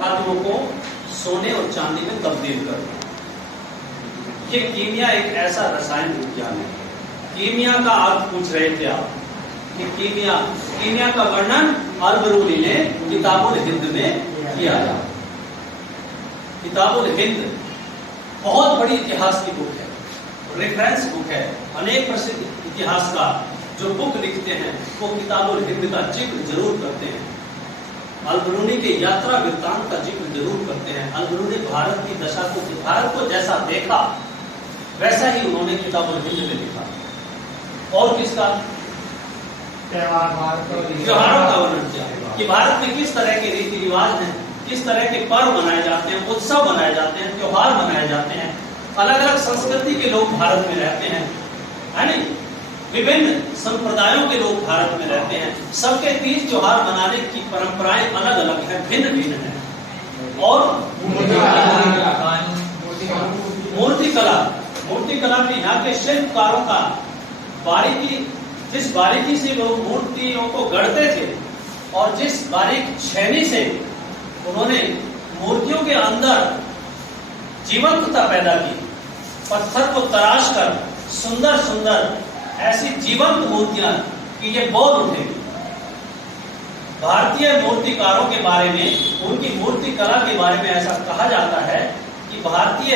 धातुओं को सोने और चांदी में तब्दील कर दिया। ये कीमिया एक ऐसा रसायन विज्ञान है। कीमिया का अर्थ पूछ रहे थे आप कि कीमिया का वर्णन अल-बरूनी ने किताबुल हिंद में किया था। किताबुल हिंद बहुत बड़ी इतिहास की बुक है, रेफरेंस बुक है। अनेक प्रसिद्ध इतिहासकार जो बुक लिखते हैं वो किताबुल हिंद का जिक्र जरूर करते हैं। अल-बरूनी के यात्रा वृत्तांत का जिक्र जरूर करते हैं। अल-बरूनी भारत की दशा को, भारत को जैसा देखा वैसा ही उन्होंने किताबुल हिंद में लिखा। और किसका त्योहारों का वर्णन किया कि भारत में किस तरह के रीति रिवाज हैं, किस तरह के पर्व मनाए जाते हैं, उत्सव मनाए जाते हैं, त्योहार मनाए जाते हैं। अलग अलग संस्कृति के लोग भारत में रहते हैं, है नहीं? विभिन्न संप्रदायों के लोग भारत में रहते हैं। सबके तीज त्योहार मनाने की परंपराएं अलग अलग हैं, भिन्न भिन्न हैं। और मूर्ति कला में यहाँ के शिल्पकारों का जिस बारीकी से लोग मूर्तियों को गढ़ते थे और जिस बारीक छेनी से उन्होंने मूर्तियों के अंदर जीवंतता पैदा की, पत्थर को तराश कर सुंदर सुंदर ऐसी जीवंत मूर्तियां कि ये बोल उठेगी। भारतीय मूर्तिकारों के बारे में, उनकी मूर्ति कला के बारे में ऐसा कहा जाता है कि भारतीय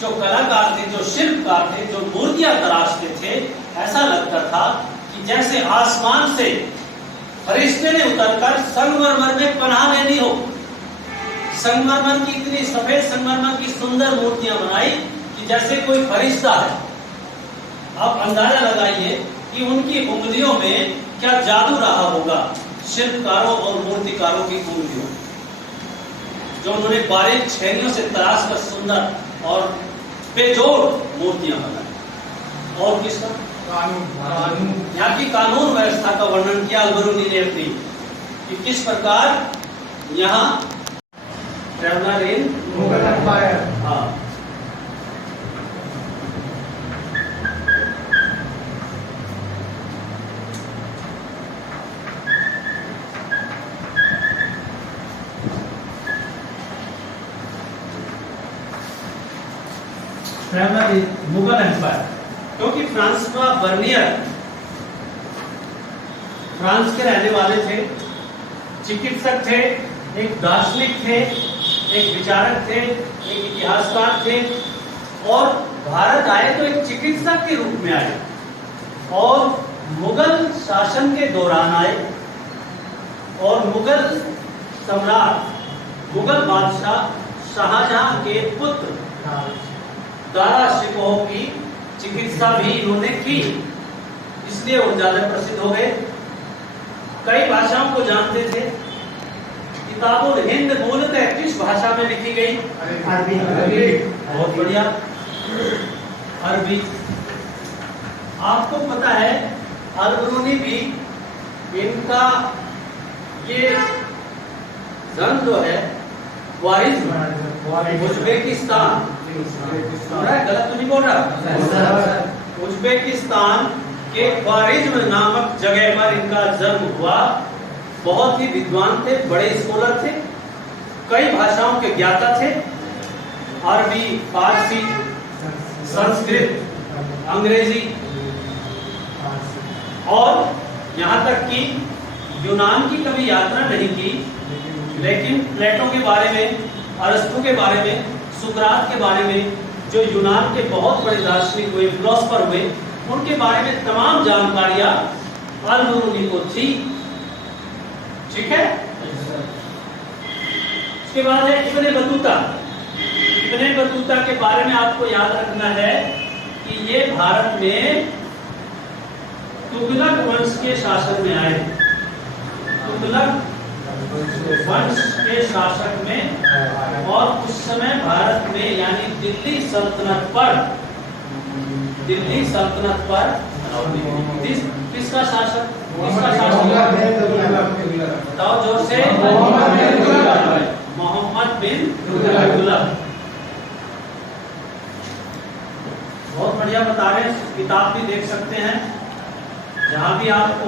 जो कलाकार थे, जो शिल्पकार थे, जो मूर्तियां तराशते थे, ऐसा लगता था कि जैसे आसमान से फरिश्ते ने उतरकर संगमरमर में पनाह लेनी हो। संगमरमर की इतनी सफेद संगमरमर की सुंदर मूर्तियां बनाई कि जैसे कोई फरिश्ता है। आप अंदाजा लगाइए कि उनकी उंगलियों में क्या जादू रहा होगा, शिल्पकारों और मूर्तिकारों की उंगलियों, जो उन्होंने बारीक छेनियों से तराश कर सुंदर और बेजोड़ मूर्तियां बनाई। और किसका यहाँ की कानून व्यवस्था का वर्णन किया अल-बरूनी ने अपनी, कि किस प्रकार यहाँ ट्रैवलर इन मुगल एम्पायर, हाँ, मुगल एम्पायर, क्योंकि फ्रांसवा बर्नियर फ्रांस के रहने वाले थे, चिकित्सक थे, एक दार्शनिक थे, एक विचारक थे, एक इतिहासकार थे। और भारत आए तो एक चिकित्सक के रूप में आए और मुगल शासन के दौरान आए और मुगल सम्राट, मुगल बादशाह शाहजहां के पुत्र दारा शिकोह की चिकित्सा भी इन्होंने की, इसलिए वो ज्यादा प्रसिद्ध हो गए। कई भाषाओं को जानते थे। किताबुल हिंद मूलतः किस भाषा में लिखी गई? अरबी। बहुत बढ़िया, अरबी। आपको पता है अल-बरूनी भी, इनका ये जन्म जो है उज्बेकिस्तान, गलत तो नहीं बोल रहा, उज्बेकिस्तान के ख्वारिज़्म नामक जगह पर इनका जन्म हुआ। बहुत ही विद्वान थे, बड़े स्कॉलर थे, कई भाषाओं के ज्ञाता थे, अरबी, फारसी, संस्कृत, अंग्रेजी और यहाँ तक कि यूनान की कभी यात्रा नहीं की, लेकिन प्लेटो के बारे में, अरस्तु के बारे में, सुकरात के बारे में, जो यूनान के बहुत बड़े दार्शनिक हुए, फिलोसफर हुए, उनके बारे में तमाम जानकारियां अल-बरूनी को थी। ठीक है। उसके बाद है इब्ने बतूता। इब्ने बतूता के बारे में आपको याद रखना है कि ये भारत में तुगलक वंश के शासन में आए। तुगलक वंश के शासक में, और उस समय भारत में यानी दिल्ली सल्तनत पर किसका शासक, बताओ जोर से? मोहम्मद बिन तुगलक। बहुत बढ़िया बता रहे हैं, किताब भी देख सकते हैं, जहां भी आपको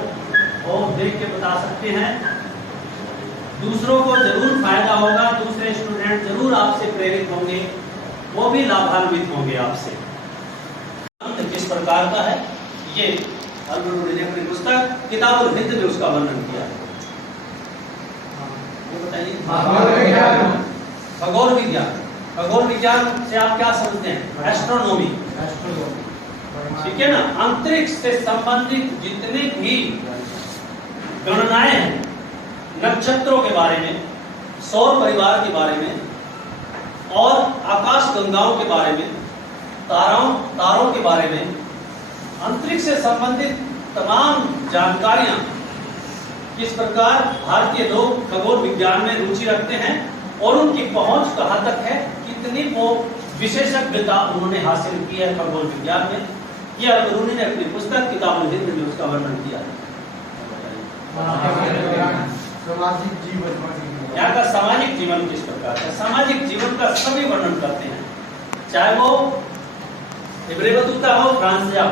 और देख के बता सकते हैं। दूसरों को जरूर फायदा होगा, दूसरे स्टूडेंट जरूर आपसे प्रेरित होंगे, वो भी लाभान्वित होंगे आपसे। किस प्रकार का है ये अल्बर्टोनी ने अपनी पुस्तक किताबुल हिंद में उसका वर्णन किया है। वो बताइए। खगोल विज्ञान, खगोल विज्ञान से आप क्या समझते हैं? एस्ट्रोनॉमी, ठीक है ना। अंतरिक्ष से संबंधित जितने भी गणनाएं हैं, नक्षत्रों के बारे में, सौर परिवार के बारे में और आकाश गंगाओं के बारे में, तारों के बारे में, अंतरिक्ष से संबंधित तमाम जानकारियां किस प्रकार भारतीय लोग खगोल विज्ञान में रुचि रखते हैं और उनकी पहुंच कहां तक है, कितनी वो विशेषज्ञता उन्होंने हासिल की है खगोल विज्ञान में, ये अल्बरूनी ने अपनी पुस्तक किताबुल हिंद में उसका वर्णन किया है। सामाजिक जीवन, यहाँ का सामाजिक जीवन किस प्रकार है, सामाजिक जीवन का सभी वर्णन करते हैं, चाहे वो इब्रे बतूता हो, फ्रांस या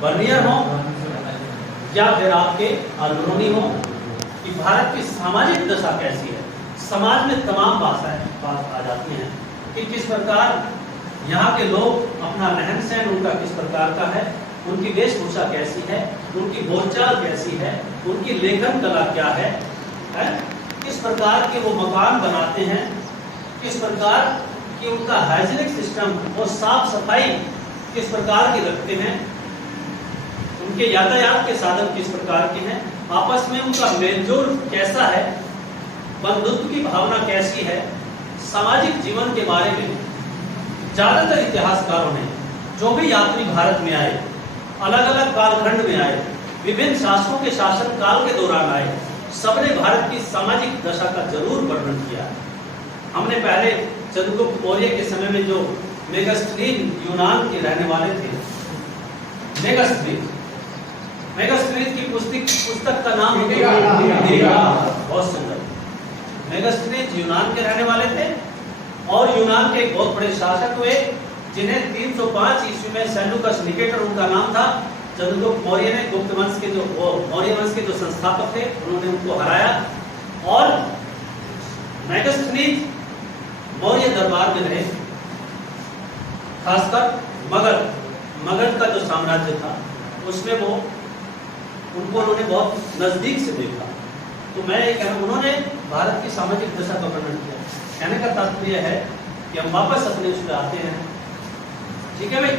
बर्नियर हो या फिर आपके अल्बरूनी हो, कि भारत की सामाजिक दशा कैसी है। समाज में तमाम बात आ जाती हैं कि किस प्रकार यहाँ के लोग अपना रहन सहन उनका किस प्रकार का है, उनकी वेशभूषा कैसी है, उनकी बोलचाल कैसी है, उनकी लेखन कला क्या है? किस प्रकार के वो मकान बनाते हैं, किस प्रकार की उनका हाइजीनिक सिस्टम, वो साफ सफाई किस प्रकार की रखते हैं, उनके यातायात के साधन किस प्रकार के हैं, आपस में उनका मेलजोल कैसा है, बंधुत्व की भावना कैसी है, सामाजिक जीवन के बारे में ज्यादातर इतिहासकारों ने, जो भी यात्री भारत में आए, अलग अलग कालखंड में आए, विभिन्न शासकों के शासन काल के दौरान आए, सबने भारत की सामाजिक दशा का जरूर वर्णन किया है। हमने पहले चंद्रगुप्त मौर्य के समय में जो मेगास्थनीज यूनान के रहने वाले थे, मेगास्थनीज की पुस्तक का नाम बहुत सुंदर। मेगास्थनीज यूनान के रहने वाले थे और यूनान के एक बहुत बड़े शासक हुए, जिन्हें 305 ईस्वी में सेल्यूकस निकेटर उनका नाम था। चंद्रगुप्त मौर्य ने गुप्त वंश के मौर्य वंश के जो संस्थापक थे, उन्होंने उनको हराया और मेगास्थनीज मौर्य दरबार में रहे। खासकर मगध का जो साम्राज्य था उसमें उन्होंने बहुत नजदीक से देखा। तो मैं ये कह रहा हूं, उन्होंने भारत की सामाजिक दशा का वर्णन किया। कहने का तात्पर्य है कि हम वापस अपने उस पर आते हैं, ठीक है भाई।